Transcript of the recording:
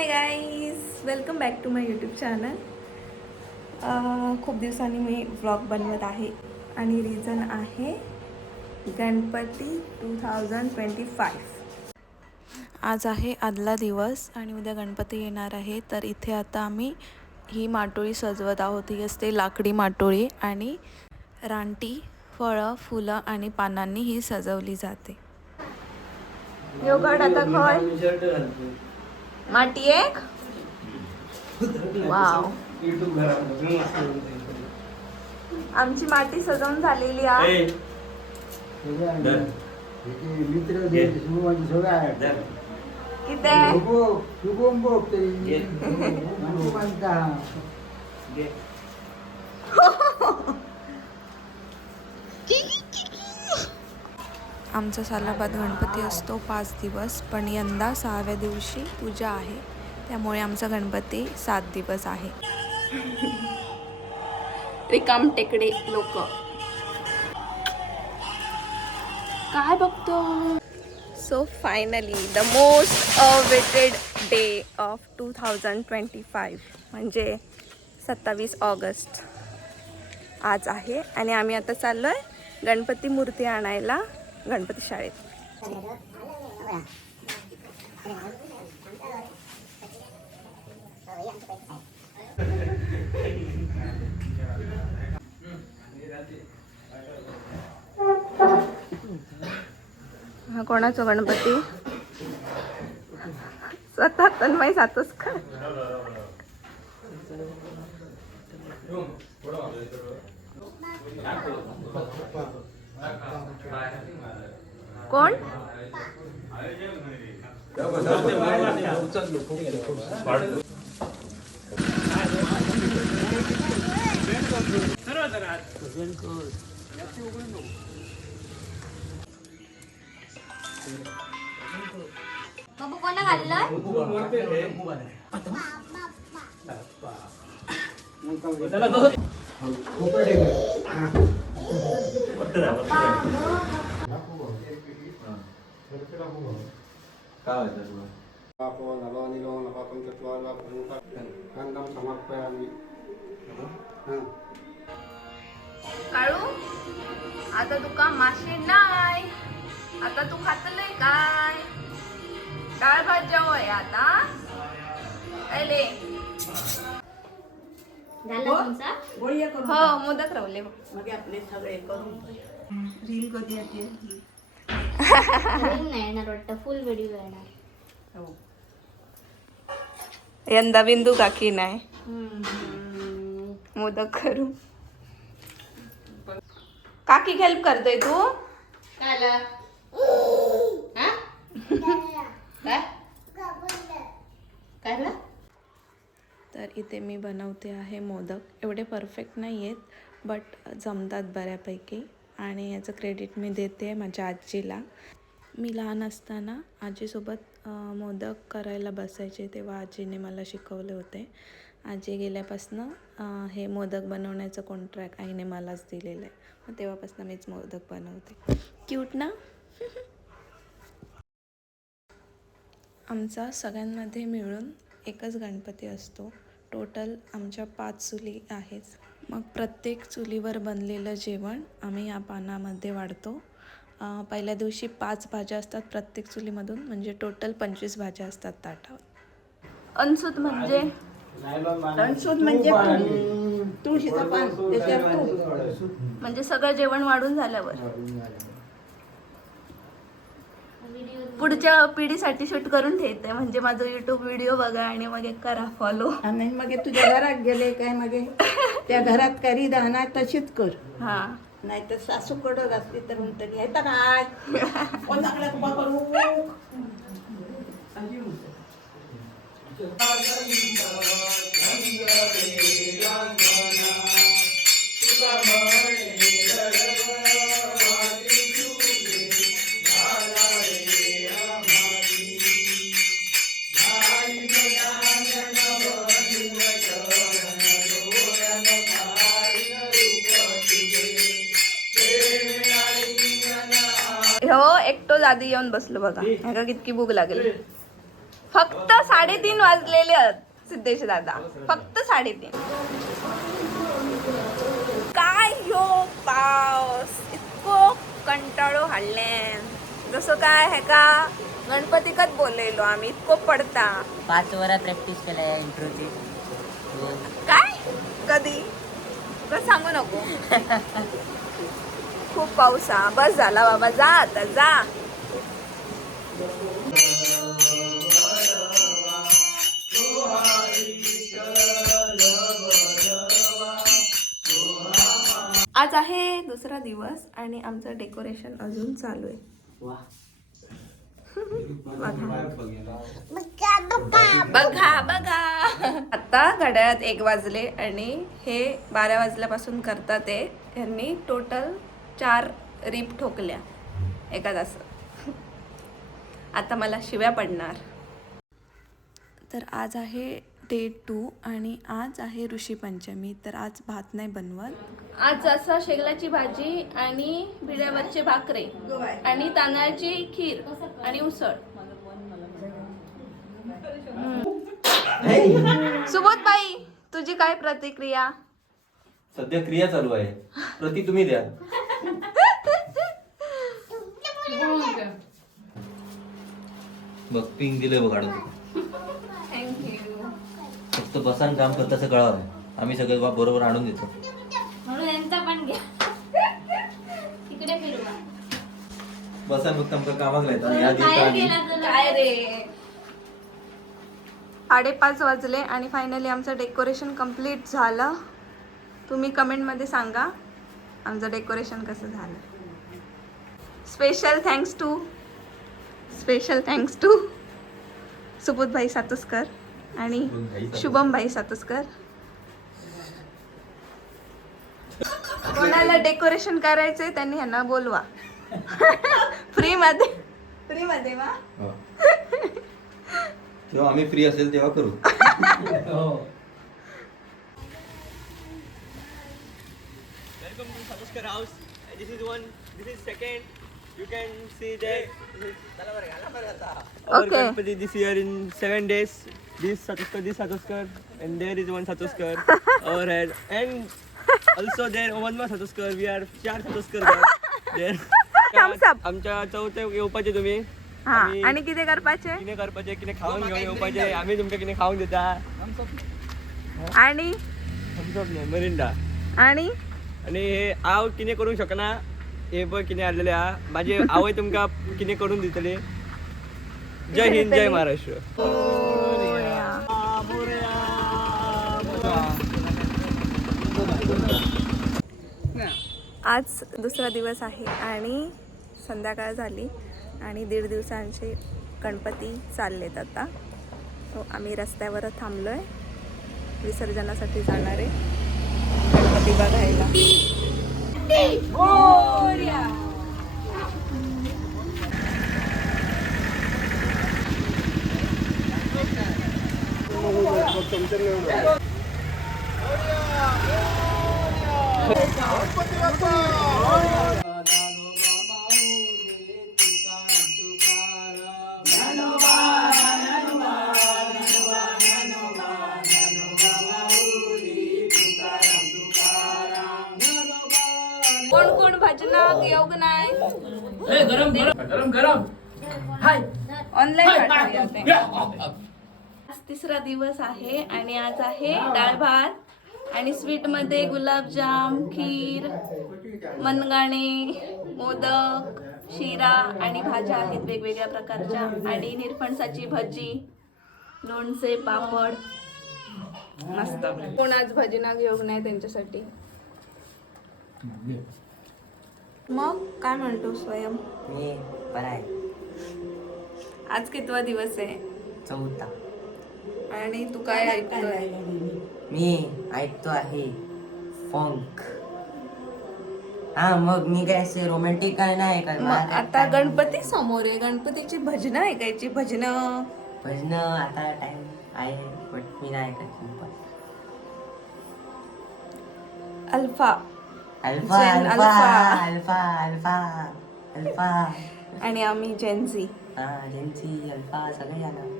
High guys, welcome back to my YouTube channel. खूप दिवसांनी मी vlog बनवत आहे आणि रिझन आहे गणपती 2025. आज आहे आदला दिवस आणि उद्या गणपती येणार आहे. तर इथे आता आम्ही ही माटोळी सजवत आहोत. ही असते लाकडी माटोळी आणि रानटी फळं, फुलं आणि पानांनी ही सजवली जाते. योगड आता खय माटी एक वाव. आमची माटी सजवून झालेली आहे. आमचा सालाबाद गणपती असतो 5 दिवस, पण यंदा 6व्या दिवशी पूजा आहे, त्यामुळे आमचा गणपती 7 दिवस आहे. रिकाम टेकडे लोक काय बघतो. So finally the most awaited day of 2025 म्हणजे 27 ऑगस्ट आज आहे आणि आम्ही आता चाललोय गणपती मूर्ती आणायला गणपती शाळेत. हा कोणाचा गणपती? स्वतः तन्मय जातोस का? कोण? बाबू कोणा घाललं? काळू, आता तुका मासे नाही, आता तू खातलंय काय? डाळ भात जेवय आता अले. झाला तुमचा? हो, मोदक रावले मग आपले सगळे करून रील कधी येते? नाही येणार वाटतं, फुल व्हिडिओ येणार. यंदा बिंदू काकी नाही मोदक करू. काकी हेल्प करतोय तू? तर इथे मी बनवते आहे मोदक. एवढे परफेक्ट नाही आहेत, बट जमतात बऱ्यापैकी आणि याचं क्रेडिट मी देते माझ्या आजीला. मी लहान असताना आजीसोबत मोदक करायला बसायचे, तेव्हा आजीने मला शिकवले होते. आजी गेल्यापासनं हे मोदक बनवण्याचं कॉन्ट्रॅक्ट आईने मलाच दिलेलं आहे. मग तेव्हापासून मीच मोदक बनवते. क्यूट ना? आमचा सगळ्यांमध्ये मिळून एकच गणपती असतो. टोटल आमच्या 5 चुली आहेत. मग प्रत्येक चुलीवर बनलेलं जेवण आम्ही या पानामध्ये वाढतो. पहिल्या दिवशी 5 भाज्या असतात प्रत्येक चुलीमधून, म्हणजे टोटल 25 भाज्या असतात ताटावर. अनसूत म्हणजे अनसूत म्हणजे तुळशीचं पान, त्याच्यावर तूप. म्हणजे सगळं जेवण वाढून झाल्यावर पुढच्या पिढीसाठी शूट करून ठेवते, म्हणजे माझं युट्यूब व्हिडिओ बघा आणि मग एक करा फॉलो. आणि मग तुझ्या घरात गेले काय, मग त्या घरात करी दाना तशीच कर. हा, नाही तर सासू कडक असली तर म्हणतं घ्यायचं काय कोणाकडे उभा करू. हो एकटो आधी येऊन बसलो बघा. ह्याला कितकी भूक लागली. फक्त 3:30 वाजलेले आहेत सिद्धेश दादा, फक्त 3:30. काय यो पाऊस, इतको कंटाळो हाडलें. जसं काय हे का गणपतीकच बोललेलो आम्ही, इतको पडता. 5 वरा प्रॅक्टिस केल्या इंट्रोची. काय कधी बस सांगू नको. खूप पाऊस हा. बस झाला बाबा, जा आता जा. आज आहे दुसरा दिवस आणि आमचं डेकोरेशन अजून चालू आहे. वा. बघा बघा, आता घड्याळात 1 वाजले आणि हे 12 वाजल्यापासून करतात ते. यांनी टोटल 4 रीप ठोकल्या एका तासात. आता मला शिव्या पडणार. तर आज आहे डे 2 आणि आज आहे ऋषी पंचमी. तर आज भात नाही बनवत. आज असा शेगलाची भाजी आणि भिड्यावरचे भाकरे आणि तांदळाची खीर आणि उसळ. सुबोधबाई, तुझी काय प्रतिक्रिया? सध्या क्रिया चालू आहे. प्रति तुम्ही द्या. बघ पिंक दिलंय बघ काढून. थँक्यू. फक्त बसान काम करत असं कळावं. आम्ही सगळं बरोबर आणून देतो. म्हणून यांचा पण घ्या. तिकडे फिरवा. बसान फक्त आमचं कामाक लायता. या बाहेर दिवसात गेला तर काय रे, 5:30 वाजले आणि फायनली आमचं डेकोरेशन कम्प्लीट झालं. तुम्ही कमेंटमध्ये सांगा आमचं डेकोरेशन कसं झालं. स्पेशल थँक्स टू सुबोधभाई सातुस्कर आणि शुभमभाई सातुस्कर. कोणाला डेकोरेशन करायचंय त्यांनी ह्यांना बोलवा. फ्री मध्ये वा. जेव्हा आम्ही फ्री असेल तेव्हा करू. Welcome to Sapuskar house. This is one. This is second. You can see that. Our Okay. Ganpati this year in 7 days. This Sapuskar, and there is one Sapuskar. Our head, and also there one more Sapuskar. We are 4 Sapuskar there. Thumbs up. आमच्या चौथे येवपाचे तुम्ही. हा, आणि किती करपाचे किने करपाचे, किने खाऊन घेऊन येवपाचे. आम्ही तुमच्या किने खाऊन देता. आणि मरिंडा. आणि आणि हे आव किने करू शकना. हे पण किने आलेले हा. माझे आवय तुमका किने करून दितले. जय हिंद, जय महाराष्ट्र. आज दुसरा दिवस आहे आणि संध्याकाळ झाली आणि 1.5 दिवसांचे गणपती चाललेत आता. तो आम्ही रस्त्यावर थांबलोय, विसर्जनासाठी जाणारे गणपती बघायला. कोण कोण भजनाक येऊक नाही. ऑनलाईन पाठवूया ते. आज तिसरा दिवस आहे आणि आज आहे डाळ भात आणि स्वीट मध्ये गुलाबजाम, खीर, मनगाणे, मोदक, शिरा आणि भाज्या आहेत वेगवेगळ्या प्रकारच्या आणि निरफणसाची भजी, लोणचे, पापड. मस्त. कोण आज भजनाक येऊक नाही त्यांच्यासाठी. मग काय म्हणतो स्वयं? मी बरा आहे. आज कितवा दिवस आहे? 4था. आणि तू काय ऐकतोय? मी ऐकतो आहे फंक. हा, मग मी काय असे रोमॅन्टिक काय नाही मग आता गणपती समोर आहे, गणपतीची भजनं ऐकायची. भजनं आता टाइम आहे बट मी नाही ऐकत. Alpha alpha Gen alpha Alpha. Alpha alpha alpha. आणि आम्ही जेनझी. हा, जेन्सी अल्फा सगळे झालं.